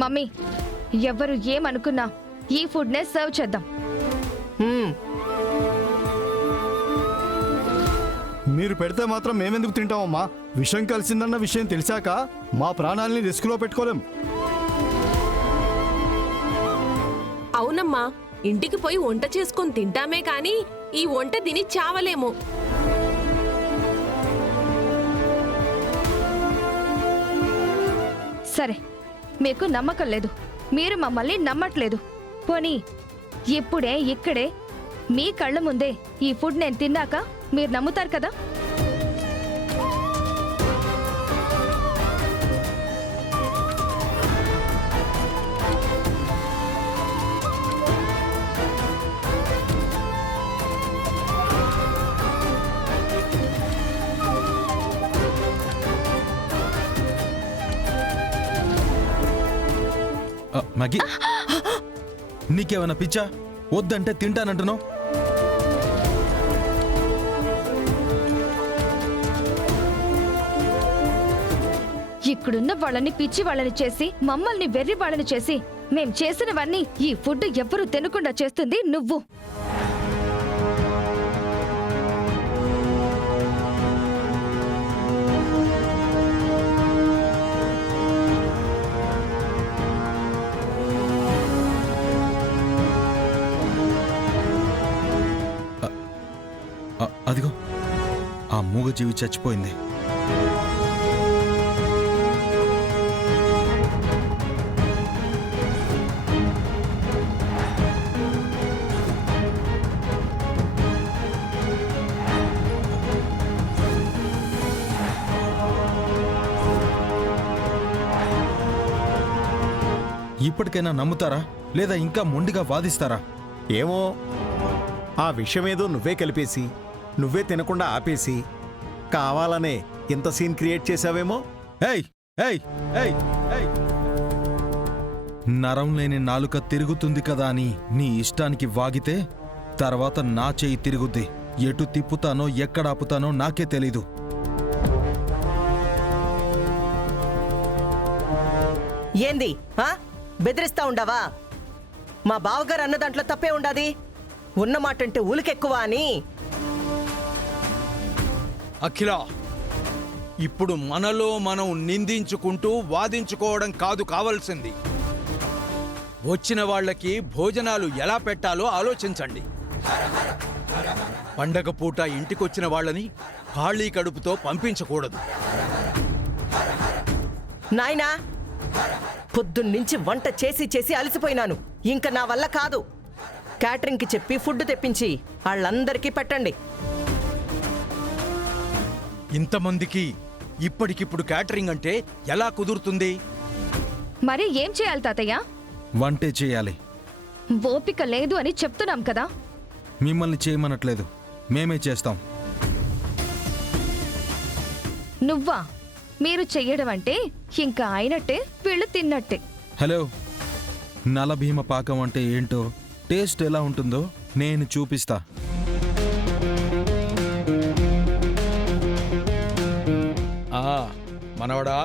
Mummy, ఎవరు ఏమనుకున్నా ఈ ఫుడ్నే సర్వ్ చేద్దాం. మీరు పెడితే మాత్రం మేమెందుకు తింటామమ్మా? విషం కలిసిందన్న విషయం తెలిసాక మా ప్రాణాలని రిస్క్లో పెట్టుకోలేం. అవునమ్మా, ఇంటికి పోయి వంట చేసుకొని తింటామే కాని ఈ వంట తిని చావలేము. సరే, మీకు నమ్మకం లేదు, మీరు మమ్మల్ని నమ్మట్లేదు. పోనీ ఇప్పుడే ఇక్కడే మీ కళ్ళ ముందే ఈ ఫుడ్ నేను తిన్నాక మీరు నమ్ముతారు కదా? మగి, నీకేమైనా పిచ్చా? వద్దంటే తింటానంటున్నావు. ఇక్కడున్న వాళ్ళని పిచ్చి వాళ్ళని చేసి మమ్మల్ని వెర్రి వాళ్ళని చేసి మేం చేసినవన్నీ ఈ ఫుడ్ ఎవ్వరూ తినకుండా చేస్తుంది నువ్వు. అదిగో ఆ మూగజీవి చచ్చిపోయింది. ఇప్పటికైనా నమ్ముతారా లేదా ఇంకా మొండిగా వాదిస్తారా? ఏమో, ఆ విషయమేదో నువ్వే కలిపేసి నువ్వే తినకుండా ఆపేసి కావాలనే ఇంత సీన్ క్రియేట్ చేశావేమో. ఏయ్ ఏయ్ ఏయ్ ఏయ్, నరం లేని నాలుక తిరుగుతుంది కదా అని నీ ఇష్టానికి వాగితే తర్వాత నా చేయి తిరుగుద్ది. ఎటు తిప్పుతానో ఎక్కడ ఆపుతానో నాకే తెలీదు. ఏంది బెదిరిస్తా ఉండవా? మా బావగారు అన్న దాంట్లో తప్పే ఉండాది. ఉన్నమాటంటే ఉలికెక్కువ అని. అఖిల, ఇప్పుడు మనలో మనం నిందించుకుంటూ వాదించుకోవడం కాదు కావాల్సింది. వచ్చిన వాళ్ళకి భోజనాలు ఎలా పెట్టాలో ఆలోచించండి. పండగ పూట ఇంటికొచ్చిన వాళ్ళని ఖాళీ కడుపుతో పంపించకూడదు. నాయనా, పొద్దున్నుంచి వంట చేసి చేసి అలసిపోయినాను. ఇంకా నా వల్ల కాదు. క్యాటరింగ్కి చెప్పి ఫుడ్ తెప్పించి వాళ్ళందరికీ పెట్టండి. ఇంతమందికి ఇప్పటికిప్పుడు క్యాటరింగ్ అంటే ఎలా కుదురుతుంది? మరి ఏం చేయాలి తాతయ్య? వంటే చేయాలి. ఓపిక లేదు అని చెప్తున్నాం కదా. మిమ్మల్ని చేయమనట్లేదు, మేమే చేస్తాం. నువ్వా? మీరు చెయ్యడం అంటే ఇంకా అయినట్టే, వీళ్ళు తిన్నట్టే. హలో, నలభీమ పాకం అంటే ఏంటో, టేస్ట్ ఎలా ఉంటుందో నేను చూపిస్తా. మనవడా,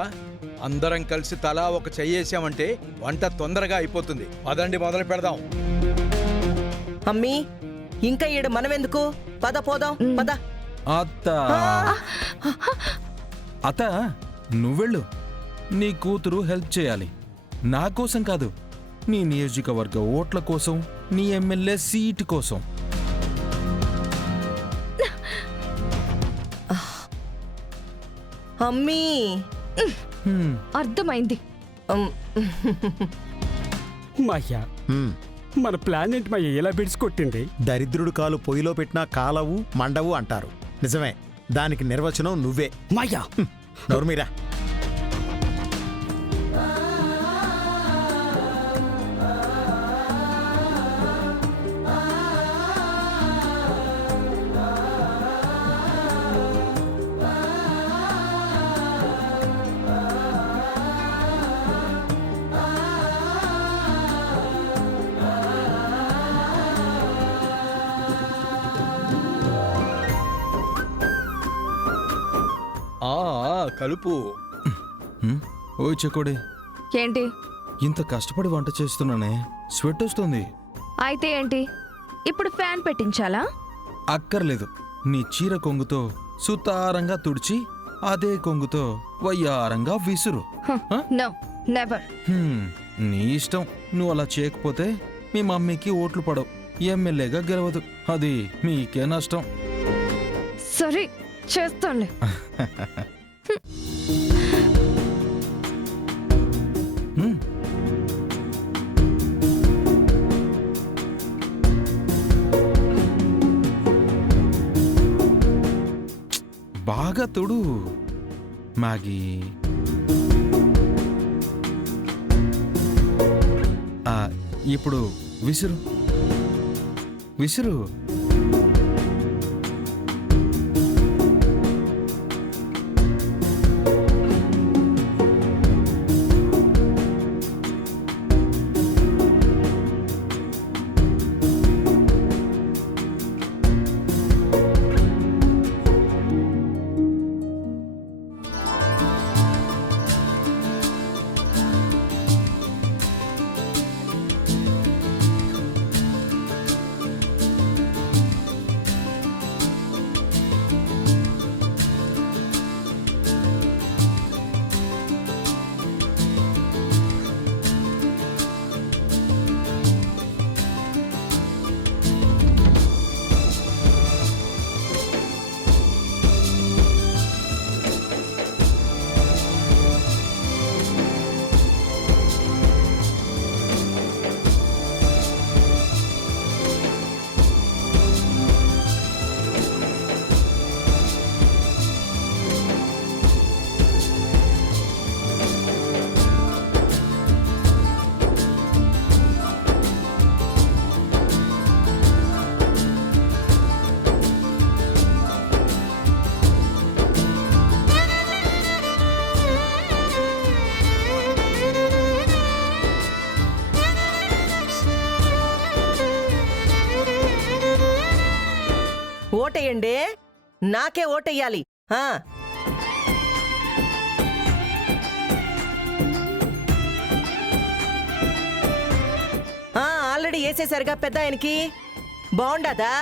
అందరం కలిసి తలా ఒక చెయ్యేసామంటే వంట తొందరగా అయిపోతుంది. పదండి, మొదలు పెడదాం. అమ్మీ, ఇంకా ఈడ మనమెందుకు? పద పోదాం, పద. అత్త అత్త, నువ్వెళ్ళు. నీ కూతురు హెల్ప్ చేయాలి. నా కోసం కాదు, నీ నియోజకవర్గ ఓట్ల కోసం, నీ ఎమ్మెల్యే సీటు కోసం. అమ్మీ, అర్థమైంది. మాయ్యా, మన ప్లాన్ ఏంటి మాయ్యా ఎలా బిడ్చుకొట్టింది? దరిద్రుడు కాలు పొయ్యిలో పెట్టినా కాలవు మండవు అంటారు. నిజమే, దానికి నిర్వచనం నువ్వే. మాయ్యా, నోర్మీరా. కలుపు. ఓయ్ చెకోడి, ఏంటి? ఇంత కష్టపడి వంట చేస్తున్నానే స్వెట్ వస్తుంది. అయితే ఏంటి ఇప్పుడు ఫ్యాన్ పెట్టించాలా? అక్కర్లేదు. నీ చీర కొంగుతో సుతారంగా తుడిచి అదే కొంగుతో వయ్యారంగా విసురు. No never. నీ ఇష్టం. నువ్వు అలా చేయకపోతే మీ మమ్మీకి ఓట్లు పడవు, ఎమ్మెల్యేగా గెలవదు. అది మీకే నష్టం. సరే చేస్తానులే. హ్మ్. బాగా తుడు మ్యాగీ. ఇప్పుడు విసురు విసురు. ఓటేయండి, నాకే ఓటెయ్యాలి. ఆల్రెడీ వేసేసరిగా పెద్ద ఆయనకి బాగుండదా?